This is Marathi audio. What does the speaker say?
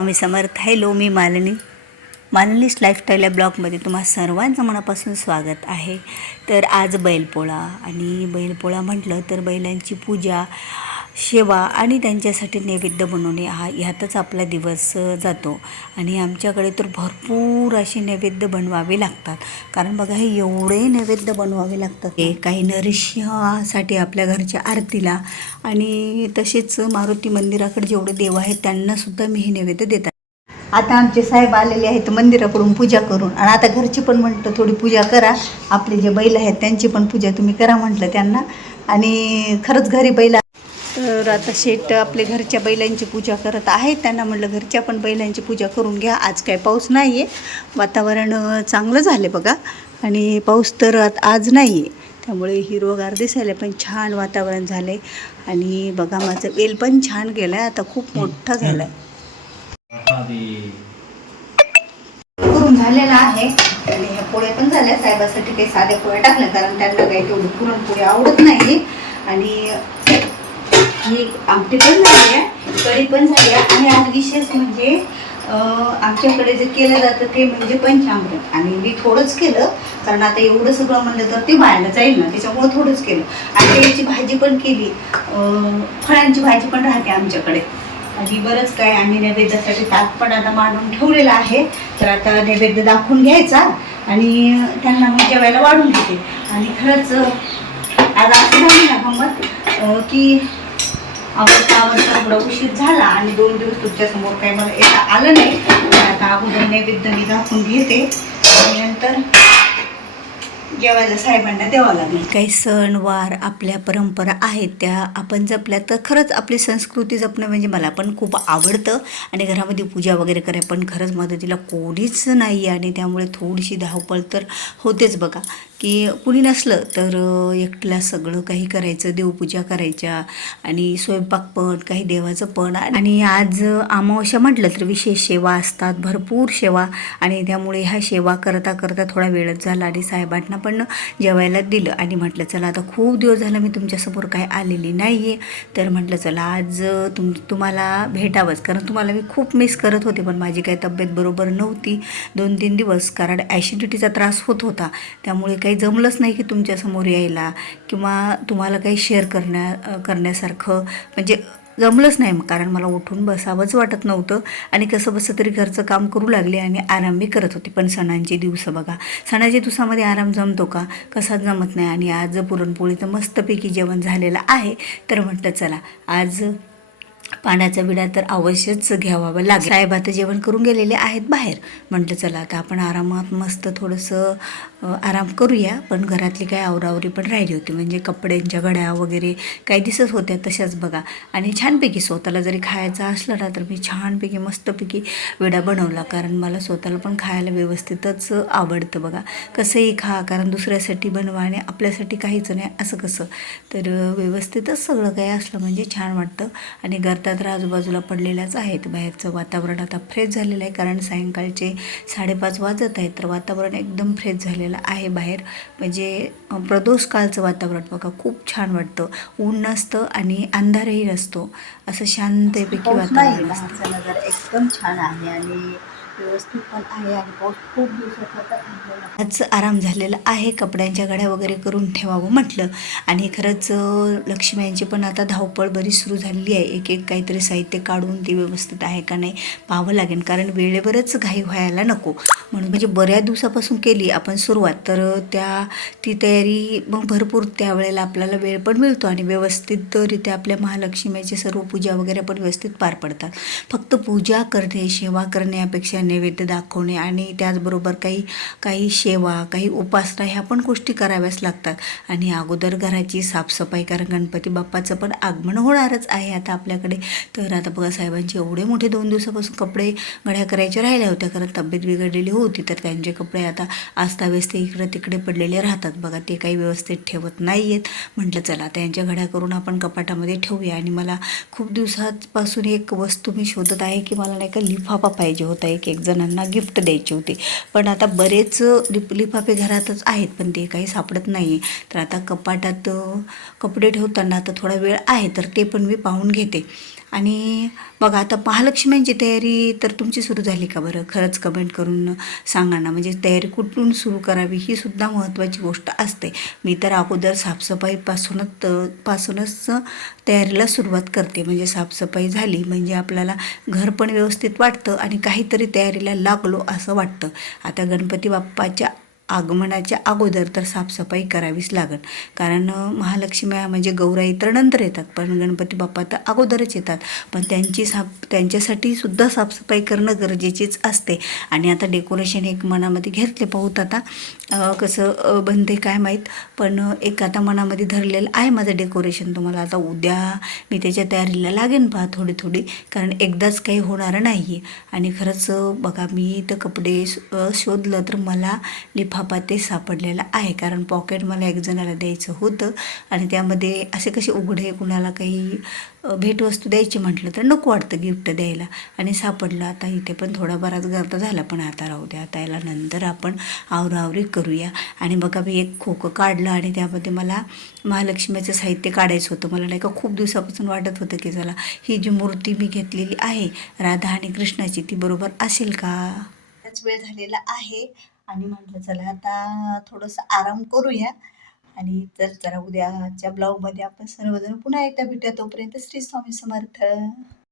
मी समर्थ हॅलो मी मालिनी. मालिनीस लाईफस्टाईल या ब्लॉगमध्ये तुम्हा सर्वांचं मनापासून स्वागत आहे. तर आज बैलपोळा आणि बैलपोळा म्हटलं तर बैलांची पूजा सेवा आणि त्यांच्यासाठी नैवेद्य बनवणे हा ह्यातच आपला दिवस जातो. आणि आमच्याकडे तर भरपूर असे नैवेद्य बनवावे लागतात. कारण बघा हे एवढे नैवेद्य बनवावे लागतात हे काही नरसिंहासाठी आपल्या घरच्या आरतीला आणि तसेच मारुती मंदिराकडे जेवढे देव आहेत त्यांनासुद्धा मी हे नैवेद्य देतात आता आमचे साहेब आलेले आहेत मंदिराकडून पूजा करून. आणि आता घरची पण म्हटलं थोडी पूजा करा. आपले जे बैल आहेत त्यांची पण पूजा तुम्ही करा म्हटलं त्यांना. आणि खरंच घरी बैल तर आता शेट आपले घरच्या बैलांची पूजा करत आहेत. त्यांना म्हटलं घरच्या पण बैलांची पूजा करून घ्या. आज काय पाऊस नाही आहे वातावरण चांगलं झालं बघा. आणि पाऊस तर आज नाही आहे त्यामुळे हिरवगार दिसायला पण छान वातावरण झालं आहे आणि बघा माझं वेल पण छान गेलं आहे आता खूप मोठं गेलं आहे करून झालेला आहे. आणि ह्या पोळ्या पण झाल्या. साहेबासाठी काही साध्या पोळ्या टाकल्या. कारण त्यांना काही तेवढी पुरणपोळी आवडत नाही आणि ही आमटी पण झाली आहे कढी पण झाली आहे. आणि आज विशेष म्हणजे आमच्याकडे जे केलं जातं ते म्हणजे पंचामृत. आणि मी थोडंच केलं कारण आता एवढं सगळं म्हणलं तर ते बाहेरला जाईल ना त्याच्यामुळं थोडंच केलं. आणि त्याची भाजी पण केली. फळांची भाजी पण राहते आमच्याकडे. आणि बरंच काय आम्ही नैवेद्यासाठी ताक पण आता मांडून ठेवलेला आहे. तर आता नैवेद्य दाखवून घ्यायचा आणि त्यांना मग जेवायला वाढून घेते. आणि खरंच आज असं झाली ना गंमत की आवडता आवडता थोडा उशीर झाला आणि दोन दिवस तुमच्यासमोर काही मला येता आलं नाही. आता अगोदर नैवेद्य मी दाखवून घेते. आणि नंतर जेवायला साहेबांना द्यावं लागेल. काही सण वार आपल्या परंपरा आहेत त्या आपण जपल्या तर खरंच आपली संस्कृती जपणं म्हणजे मला पण खूप आवडतं. आणि घरामध्ये पूजा वगैरे करायला पण खरंच मदतीला कोणीच नाही आणि त्यामुळे थोडीशी धावपळ तर होतेच बघा. की कुणी नसलं तर एकटीला सगळं काही करायचं देवपूजा करायच्या आणि स्वयंपाक पण काही देवाचं पण. आणि आज अमावस्या म्हटलं तर विशेष सेवा असतात भरपूर सेवा. आणि त्यामुळे ह्या सेवा करता करता थोडा वेळच झाला आणि साहेबांना पण जेवायला दिलं. आणि म्हटलं चला आता खूप दिवस झाला मी तुमच्यासमोर काय आलेली नाही आहे तर म्हटलं चला आज तुम तुम्हाला भेटावंच. कारण तुम्हाला मी खूप मिस करत होते पण माझी काही तब्येत बरोबर नव्हती. दोन तीन दिवस कारण ॲसिडिटीचा त्रास होत होता. त्यामुळे काही काही जमलंच नाही की तुमच्यासमोर यायला किंवा तुम्हाला काही शेअर करण्या करण्यासारखं. म्हणजे जमलंच नाही मग कारण मला उठून बसावंच वाटत नव्हतं. आणि कसं बसं तरी घरचं काम करू लागले आणि आराम मी करत होते. पण सणांचे दिवस बघा. सणाच्या दिवसामध्ये आराम जमतो का? कसा जमत नाही. आणि आज पुरणपोळीचं मस्तपैकी जेवण झालेलं आहे. तर म्हटलं चला आज पाण्याचा विडा तर अवश्यच घ्यावा लागेल. साहेब आता जेवण करून गेलेले आहेत बाहेर. म्हटलं चला आता आपण आरामात मस्त थोडंसं आराम करूया. पण घरातली काही आवरावरी पण राहिली होती. म्हणजे कपड्यांच्या घड्या वगैरे काही दिसत होत्या तशाच बघा. आणि छानपैकी स्वतःला जरी खायचं असलं ना तर मी छानपैकी मस्तपैकी विडा बनवला. कारण मला स्वतःला पण खायला व्यवस्थितच आवडतं बघा. कसंही खा कारण दुसऱ्यासाठी बनवा आणि आपल्यासाठी काहीच नाही असं कसं. तर व्यवस्थितच सगळं काही असलं म्हणजे छान वाटतं. आणि घर गर्दा तर आजूबाजूला पडलेल्याच आहेत. बाहेरचं वातावरण आता फ्रेश झालेलं आहे. कारण सायंकाळचे साडेपाच वाजत आहेत तर वातावरण एकदम फ्रेश झालेलं आहे बाहेर. म्हणजे प्रदोष कालचं वातावरण बघा खूप छान वाटतं. ऊन नसतं आणि अंधारही नसतो. असं शांतपैकी वातावरण एकदम छान आहे आणि व्यवस्थित पण आहे आणि पाऊस खूप दिवसात आज आराम झालेला आहे कपड्यांच्या गड्या वगैरे करून ठेवावं म्हटलं. आणि खरंच लक्ष्मी यांची पण आता धावपळ बरी सुरू झालेली आहे. एक एक काहीतरी साहित्य काढून ती व्यवस्थित आहे का नाही पाहावं लागेल. कारण वेळेवरच घाई व्हायला नको. म्हणून म्हणजे बऱ्याच दिवसापासून केली आपण सुरुवात. तर त्या ती तयारी मग भरपूर त्यावेळेला आपल्याला वेळ पण मिळतो आणि व्यवस्थितरित्या आपल्या महालक्ष्मीची सर्व पूजा वगैरे पण व्यवस्थित पार पडतात. फक्त पूजा करणे सेवा करण्यापेक्षा नैवेद्य दाखवणे आणि त्याचबरोबर काही काही सेवा काही उपासना ह्या पण गोष्टी कराव्याच लागतात. आणि अगोदर घराची साफसफाई कारण गणपती बाप्पाचं पण आगमन होणारच आहे आता आपल्याकडे. तर आता बघा साहेबांचे एवढे मोठे दोन दिवसापासून कपडे गड्या करायच्या राहिल्या होत्या. कारण तब्येत बिघडलेली होती तर त्यांचे कपडे आता आस्ताव्यस्त इकडे तिकडे पडलेले राहतात. बघा ते काही व्यवस्थित ठेवत नाही आहेत म्हटलं चला आता त्यांच्या घड्या करून आपण कपाटामध्ये ठेवूया. आणि मला खूप दिवसापासून एक वस्तू मी शोधत आहे की मला नाही का लिफाफा पाहिजे होता एक एक जणांना गिफ्ट द्यायची होती. पण आता बरेच लिप लिफाफे घरातच आहेत पण ते काही सापडत नाही तर आता कपाटात कपडे ठेवताना आता थोडा वेळ आहे तर ते पण मी पाहून घेते. आणि बघा आता महालक्ष्म्यांची तयारी तर तुमची सुरू झाली का बरं? खरंच कमेंट करून सांगा ना. म्हणजे तयारी कुठून सुरू करावी ही सुद्धा महत्त्वाची गोष्ट असते. मी तर अगोदर साफसफाईपासूनच पासूनच तयारीला सुरुवात करते. म्हणजे साफसफाई झाली म्हणजे आपल्याला घर पण व्यवस्थित वाटतं आणि काहीतरी तयारीला लागलो असं वाटतं. आता गणपती बाप्पाच्या आगमनाच्या अगोदर तर साफसफाई करावीच लागेल. कारण महालक्ष्मी महालक्ष्म्या म्हणजे गौराई तर नंतर येतात पण गणपती बाप्पा तर अगोदरच येतात. पण त्यांची साफ त्यांच्यासाठी सुद्धा साफसफाई करणं गरजेचीच असते. आणि आता डेकोरेशन एक मनामध्ये घेतले पाहूत आता. कसं बनते काय माहीत? पण एक आता मनामध्ये धरलेलं आहे माझं डेकोरेशन. तुम्हाला आता उद्या मी त्याच्या तयारीला लागेन पहा थोडी थोडी. कारण एकदाच काही होणार नाही आहे आणि खरंच बघा मी इथं कपडे शोधलं तर मला लिफा ते सापडलेला आहे. कारण पॉकेट मला एक जणाला द्यायचं होतं आणि त्यामध्ये असे कसे उघडे कुणाला काही भेटवस्तू द्यायची म्हटलं तर नको वाटतं गिफ्ट द्यायला. आणि सापडलं. आता इथे पण थोडा बराच गर्द झाला पण आता राहू द्या. आता याला नंतर आपण आवरावरी करूया. आणि बघा मी एक खोकं काढलं आणि त्यामध्ये मला महालक्ष्मीचं साहित्य काढायचं होतं. मला नाही का खूप दिवसापासून वाटत होतं की चला ही जी मूर्ती मी घेतलेली आहे राधा आणि कृष्णाची ती बरोबर असेल का? वेळ झालेला आहे. आणि म्हटलं चला आता थोडंसं आराम करूया. आणि तर जरा उद्याच्या ब्लॉगमध्ये आपण सर्वजण पुन्हा एकदा भेटूया तोपर्यंत श्री स्वामी समर्थ.